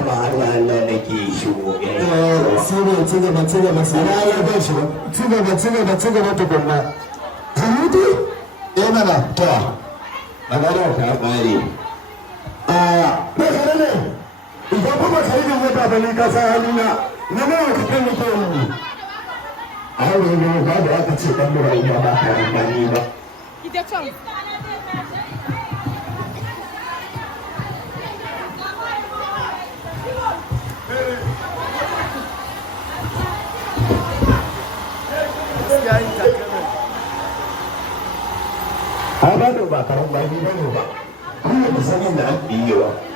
dama Allah Allah nake shigo ci gaba sai ya bai shi ba ci gaba tukunna Hamudu mana to magana ta ƙare ba kare ne idan kuma sai da mota ba ni ka sa halina na nawa ka kan nake yi a yau ne ba da aka ce dan mura iya ba ka rambani ba ita can a ba da ba karan ba ni ba ne ba kuma da sanin da an yi wa